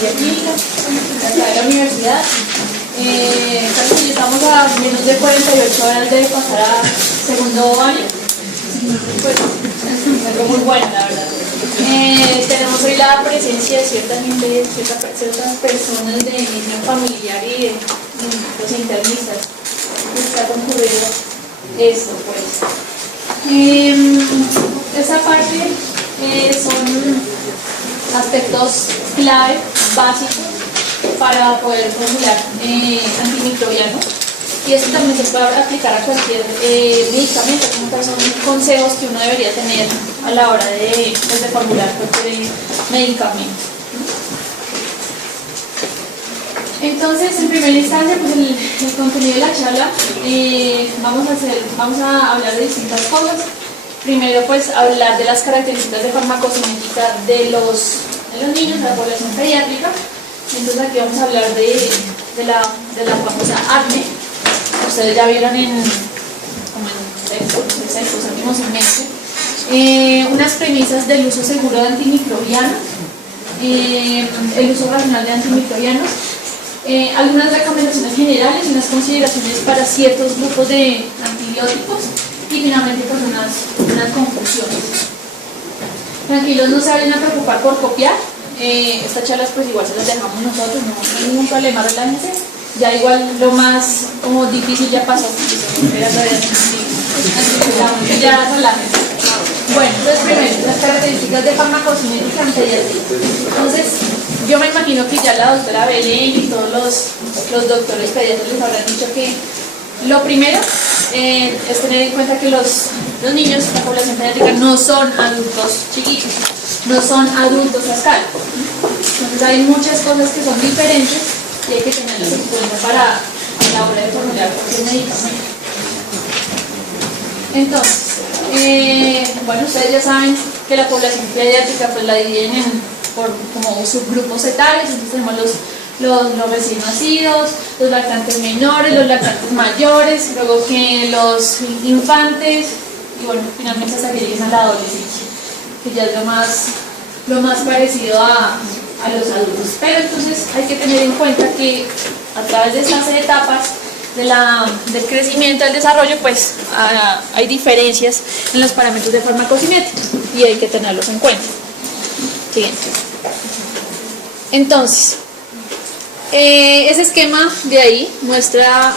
ingeniería química de la universidad. Estamos a menos de 48 horas de pasar a segundo año. Pues es algo muy bueno, la verdad. Tenemos hoy la presencia de ciertas personas de mi familiar y de los internistas. Está concurrido esto, pues. Esta parte son aspectos clave, básicos, para poder formular antimicrobianos. Y esto también se puede aplicar a cualquier medicamento, como que son consejos que uno debería tener a la hora de formular cualquier medicamento. Entonces, en primera instancia, pues el contenido de la charla, vamos a hablar de distintas cosas. Primero, pues, hablar de las características de farmacocinética de los niños, de la población pediátrica. Entonces, aquí vamos a hablar de la famosa acné. Ustedes ya vieron en sexto, séptimo semestre. Unas premisas del uso seguro de antimicrobianos, el uso racional de antimicrobianos, algunas recomendaciones generales y unas consideraciones para ciertos grupos de antibióticos y finalmente pues unas conclusiones. Tranquilos, no se vayan a preocupar por copiar. Estas charlas pues igual se las dejamos nosotros, no hay ningún problema, relájense. Ya igual lo más como difícil ya pasó, ya relájense. Bueno, entonces primero, las características de farmacocinética en pediatría. Entonces, yo me imagino que ya la doctora Belén y todos los doctores pediatras les habrán dicho que lo primero es tener en cuenta que los niños, la población pediátrica, no son adultos chiquitos, no son adultos a escala. Entonces hay muchas cosas que son diferentes y hay que tenerlas en cuenta para la hora de formular cualquier medicamento. Entonces, bueno, ustedes ya saben que la población pediátrica pues la dividen por como subgrupos etarios. Entonces tenemos los recién nacidos, los lactantes menores, los lactantes mayores, luego que los infantes y bueno, finalmente hasta que lleguen a la adolescencia, que ya es lo más parecido a los adultos. Pero entonces hay que tener en cuenta que a través de estas etapas del crecimiento, del desarrollo, pues hay diferencias en los parámetros de farmacocinética y hay que tenerlos en cuenta. Siguiente. Entonces, ese esquema de ahí muestra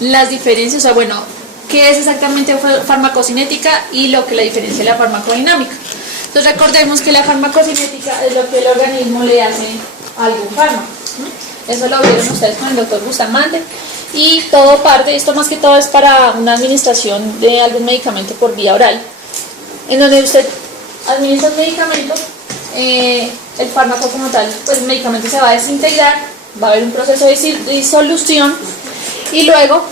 las diferencias, o sea, bueno, qué es exactamente farmacocinética y lo que la diferencia de la farmacodinámica. Entonces recordemos que la farmacocinética es lo que el organismo le hace a algún fármaco. Eso lo vieron ustedes con el doctor Bustamante. Y todo parte, esto más que todo es para una administración de algún medicamento por vía oral. En donde usted administra un medicamento, el fármaco como tal, pues el medicamento se va a desintegrar, va a haber un proceso de disolución y luego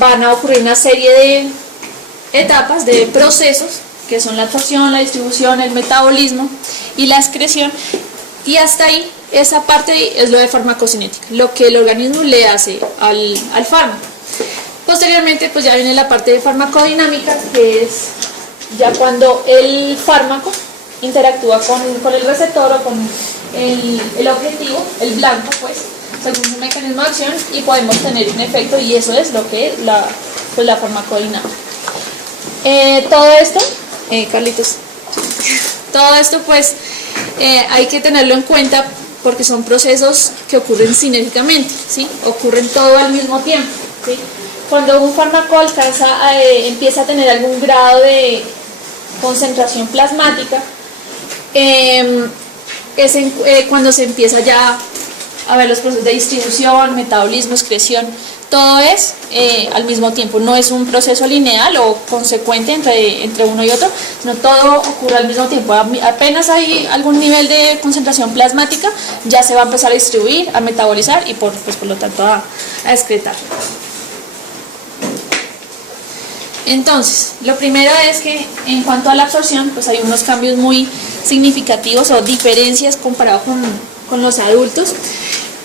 van a ocurrir una serie de etapas, de procesos, que son la absorción, la distribución, el metabolismo y la excreción, y hasta ahí, esa parte es lo de farmacocinética, lo que el organismo le hace al fármaco. Posteriormente, pues ya viene la parte de farmacodinámica, que es ya cuando el fármaco interactúa con el receptor o con el objetivo, el blanco, pues, según su mecanismo de acción, y podemos tener un efecto, y eso es lo que es la farmacodinámica. Todo esto, Carlitos, todo esto pues hay que tenerlo en cuenta porque son procesos que ocurren sinérgicamente, ¿sí? Ocurren todo al mismo tiempo, ¿sí? Cuando un fármaco empieza a tener algún grado de concentración plasmática, cuando se empieza ya a ver los procesos de distribución, metabolismo, excreción, todo es al mismo tiempo, no es un proceso lineal o consecuente entre uno y otro, sino todo ocurre al mismo tiempo. Apenas hay algún nivel de concentración plasmática, ya se va a empezar a distribuir, a metabolizar y por lo tanto a excretar. Entonces, lo primero es que en cuanto a la absorción, pues hay unos cambios muy significativos o diferencias comparado con los adultos.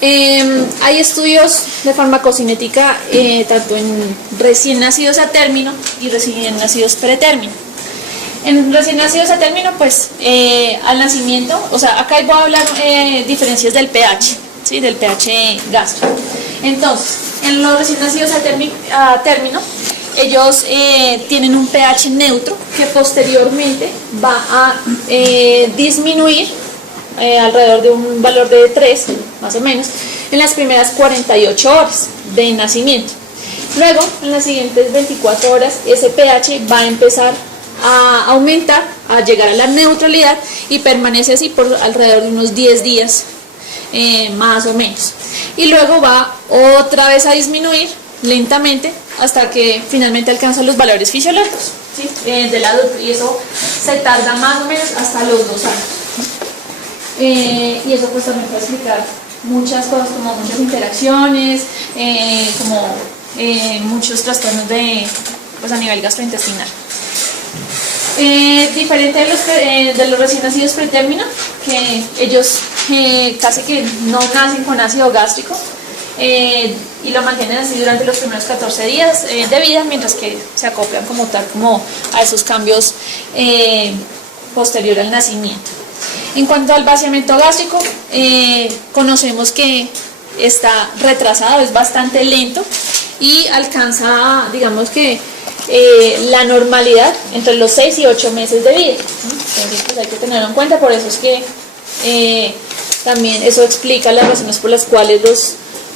Hay estudios de farmacocinética tanto en recién nacidos a término y recién nacidos pretérmino. En recién nacidos a término, pues al nacimiento, o sea, acá voy a hablar diferencias del pH, ¿sí? Del pH gástrico. Entonces, en los recién nacidos a término, ellos tienen un pH neutro que posteriormente va a disminuir alrededor de un valor de 3, más o menos, en las primeras 48 horas de nacimiento. Luego, en las siguientes 24 horas, ese pH va a empezar a aumentar, a llegar a la neutralidad y permanece así por alrededor de unos 10 días, más o menos. Y luego va otra vez a disminuir lentamente hasta que finalmente alcanza los valores fisiológicos, ¿sí? Del adulto, y eso se tarda más o menos hasta los 2 años. Y eso pues también puede explicar muchas cosas, como muchas interacciones, como muchos trastornos pues a nivel gastrointestinal. Diferente de los recién nacidos pretérmino, que ellos casi que no nacen con ácido gástrico y lo mantienen así durante los primeros 14 días de vida, mientras que se acoplan como tal como a esos cambios posterior al nacimiento. En cuanto al vaciamiento gástrico, conocemos que está retrasado, es bastante lento y alcanza, digamos que la normalidad entre los 6 y 8 meses de vida. Entonces pues hay que tenerlo en cuenta, por eso es que también eso explica las razones por las cuales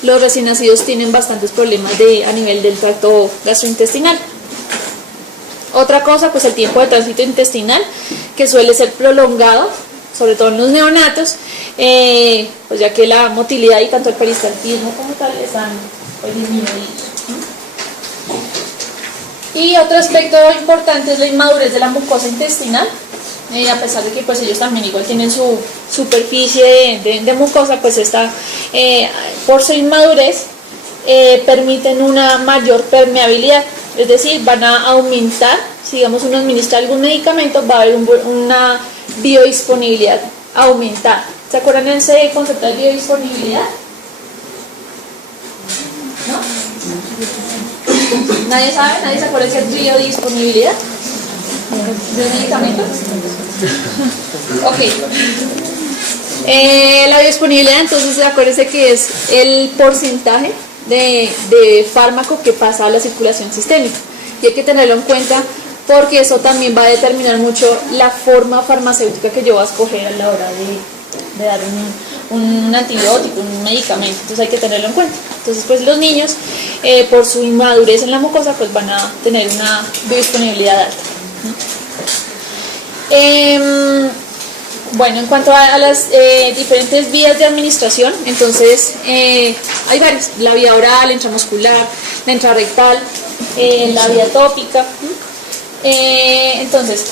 los recién nacidos tienen bastantes problemas a nivel del tracto gastrointestinal. Otra cosa, pues el tiempo de tránsito intestinal, que suele ser prolongado, sobre todo en los neonatos, pues ya que la motilidad y tanto el peristaltismo como tal están pues, disminuidos. Y otro aspecto importante es la inmadurez de la mucosa intestinal, a pesar de que pues ellos también igual tienen su superficie de mucosa, pues esta, por su inmadurez, permiten una mayor permeabilidad, es decir, van a aumentar, si digamos uno administra algún medicamento, va a haber una biodisponibilidad aumentada. ¿Se acuerdan de ese concepto de biodisponibilidad? ¿No? ¿Nadie sabe? ¿Nadie se acuerda de qué es biodisponibilidad? ¿De medicamentos? Ok. La biodisponibilidad, entonces, acuérdense que es el porcentaje de fármaco que pasa a la circulación sistémica. Y hay que tenerlo en cuenta porque eso también va a determinar mucho la forma farmacéutica que yo voy a escoger a la hora de dar un antibiótico, un medicamento. Entonces hay que tenerlo en cuenta. Entonces pues los niños, por su inmadurez en la mucosa, pues van a tener una biodisponibilidad alta. Bueno, en cuanto a las diferentes vías de administración, entonces hay varias: la vía oral, la intramuscular, la intrarrectal, la vía tópica. Entonces,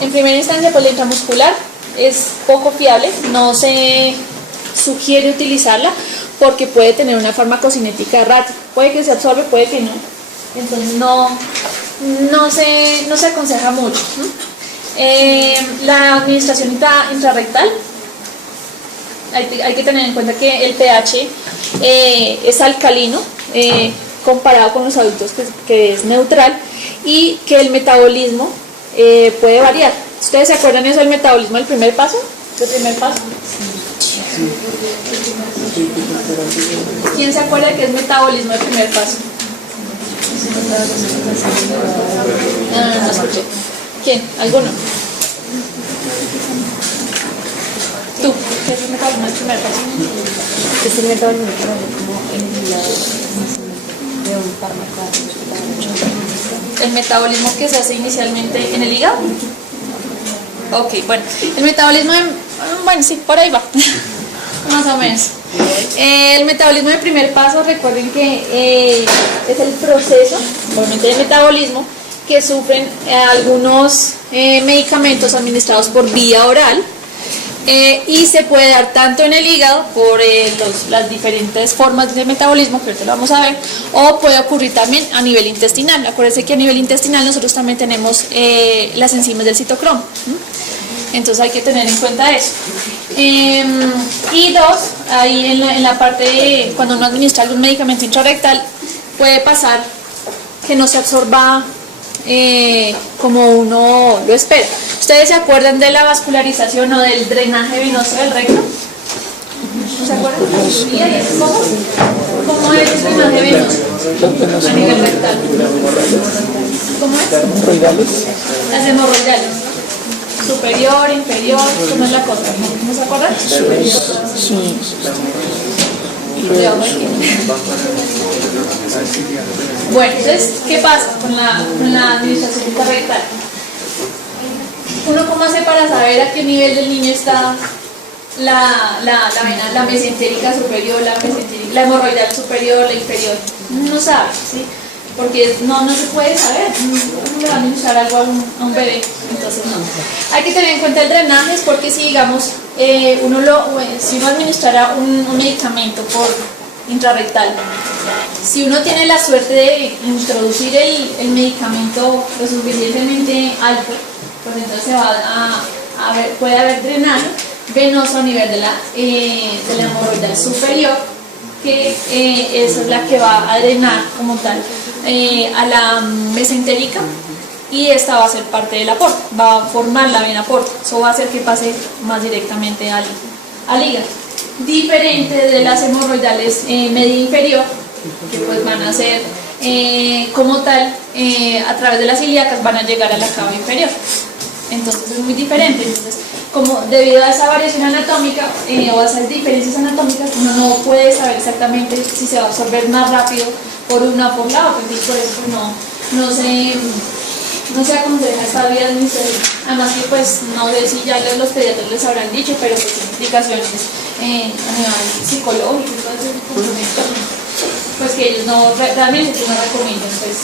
en primera instancia, pues la intramuscular es poco fiable, no se sugiere utilizarla porque puede tener una farmacocinética errática, puede que se absorbe, puede que no, entonces no se aconseja mucho. La administración intrarrectal, hay que tener en cuenta que el pH es alcalino comparado con los adultos, que es neutral, y que el metabolismo puede variar. ¿Ustedes se acuerdan eso del metabolismo del primer paso? ¿Del primer paso? ¿Quién se acuerda de qué es metabolismo del primer paso? No escuché. ¿Quién? ¿Alguno? ¿Tú? ¿Qué es el metabolismo del primer paso? Es el metabolismo como el lado de un fármaco. El metabolismo que se hace inicialmente en el hígado. Ok, bueno, el metabolismo, bueno, sí, por ahí va, más o menos. El metabolismo de primer paso, recuerden que es el proceso, obviamente, de metabolismo que sufren algunos medicamentos administrados por vía oral, y se puede dar tanto en el hígado por las diferentes formas de metabolismo, que ahorita lo vamos a ver, o puede ocurrir también a nivel intestinal. Acuérdense que a nivel intestinal nosotros también tenemos las enzimas del citocromo, entonces hay que tener en cuenta eso. Y dos, ahí en la parte cuando uno administra algún medicamento intrarrectal, puede pasar que no se absorba como uno lo espera. ¿Ustedes se acuerdan de la vascularización o del drenaje venoso del recto? ¿No se acuerdan? ¿Cómo es el drenaje venoso a nivel rectal? ¿Cómo es? Las hemorroidales. Superior, inferior, ¿cómo es la cosa? ¿No se acuerdan? Sí. Bueno, entonces, ¿qué pasa con la administración intrarrectal? ¿Uno cómo hace para saber a qué nivel del niño está la mesentérica superior, la hemorroidal superior, la inferior? No sabe, ¿sí? Porque no se puede saber, no le va a administrar algo a un bebé, entonces no. Hay que tener en cuenta el drenaje, porque si digamos, si uno administrara un medicamento por intrarrectal, si uno tiene la suerte de introducir el medicamento lo suficientemente alto, pues entonces puede haber drenaje venoso a nivel de la hemorroidal superior, que esa es la que va a drenar como tal a la mesentérica, y esta va a ser parte del aporte, va a formar la vena porta. Eso va a hacer que pase más directamente al hígado. Diferente de las hemorroidales media inferior, que pues van a ser como tal a través de las ilíacas, van a llegar a la cava inferior. Entonces es muy diferente. Entonces, como debido a esa variación anatómica o a esas diferencias anatómicas, uno no puede saber exactamente si se va a absorber más rápido por una o por la otra. Entonces por eso no se aconseja esta vía administrativa. Además que pues no sé si ya los pediatras les habrán dicho, pero pues tiene implicaciones a nivel psicológico y todo ese componente, pues que ellos realmente no recomiendan pues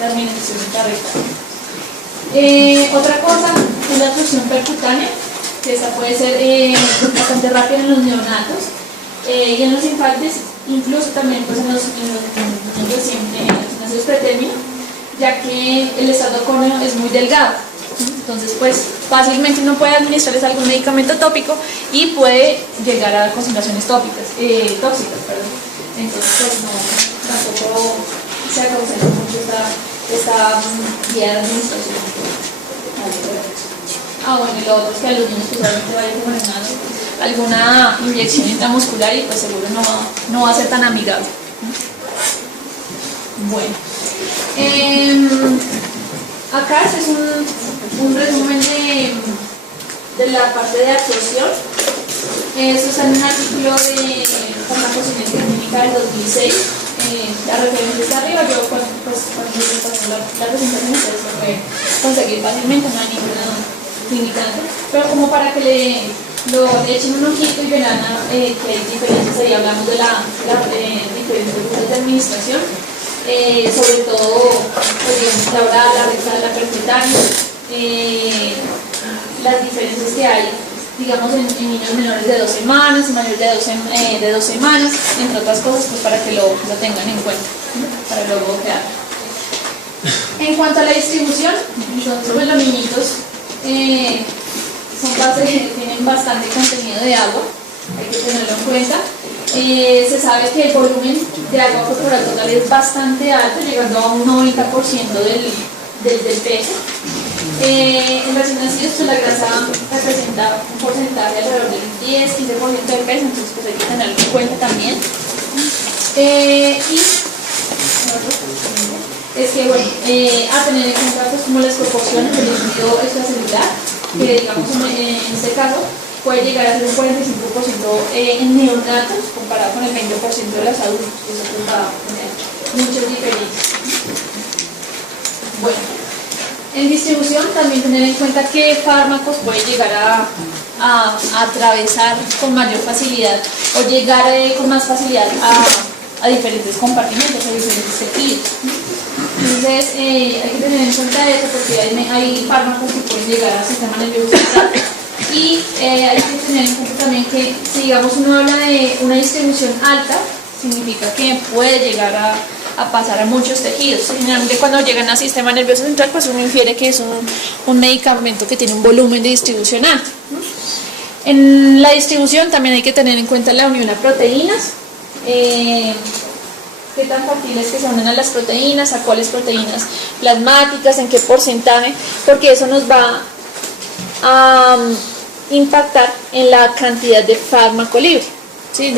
la administración intrarrectal. Otra cosa es la absorción percutánea, que esta puede ser bastante rápida en los neonatos y en los infantes, incluso también pues en los nacidos pretérmino, ya que el estrato córneo es muy delgado. Entonces pues fácilmente uno puede administrarles algún medicamento tópico y puede llegar a concentraciones tóxicas. Entonces pues tampoco se aconseja mucho esta vía de administración. Bueno, y lo otro es que a los niños que solamente vayan con alguna inyección intramuscular y pues seguro no va a ser tan amigable. Bueno, acá este es un resumen de la parte de absorción. Esto está en un artículo de farmacocinética clínica del 2006. La referencia está arriba. Yo cuando pasé la presentación ustedes lo pueden conseguir fácilmente, no hay ninguna limitante, pero como para que le echen un ojito y verán qué diferencias ahí hablamos de la diferentes de administración, sobre todo pues, la oral, la rectal, la percutánea, las diferencias que hay, digamos, en niños menores de 2 semanas, mayores de 2 semanas, entre otras cosas, pues para que lo tengan en cuenta, para luego quedar. En cuanto a la distribución, entonces pues, los niñitos tienen bastante contenido de agua, hay que tenerlo en cuenta. Se sabe que el volumen de agua corporal total es bastante alto, llegando a un 90% del peso. En recién nacidos pues, la grasa representa un porcentaje alrededor del 10-15% del peso, entonces pues, hay que tenerlo en cuenta también. Es que bueno, a tener en cuenta pues, como las proporciones del líquido extracelular, que digamos en este caso puede llegar a ser un 45% en neonatos comparado con el 20% de los adultos, que eso pues, va a tener muchas diferencias. Bueno, en distribución también tener en cuenta qué fármacos pueden llegar a atravesar con mayor facilidad o llegar con más facilidad a diferentes compartimentos, a diferentes tejidos. Entonces hay que tener en cuenta eso porque hay fármacos que pueden llegar al sistema nervioso central y hay que tener en cuenta también que si digamos uno habla de una distribución alta, significa que puede llegar a pasar a muchos tejidos. Generalmente cuando llegan al sistema nervioso central pues uno infiere que es un medicamento que tiene un volumen de distribución alto. En la distribución también hay que tener en cuenta la unión a proteínas. qué tan factible es que se unen a las proteínas, a cuáles proteínas plasmáticas, en qué porcentaje, porque eso nos va a impactar en la cantidad de fármaco libre, ¿sí?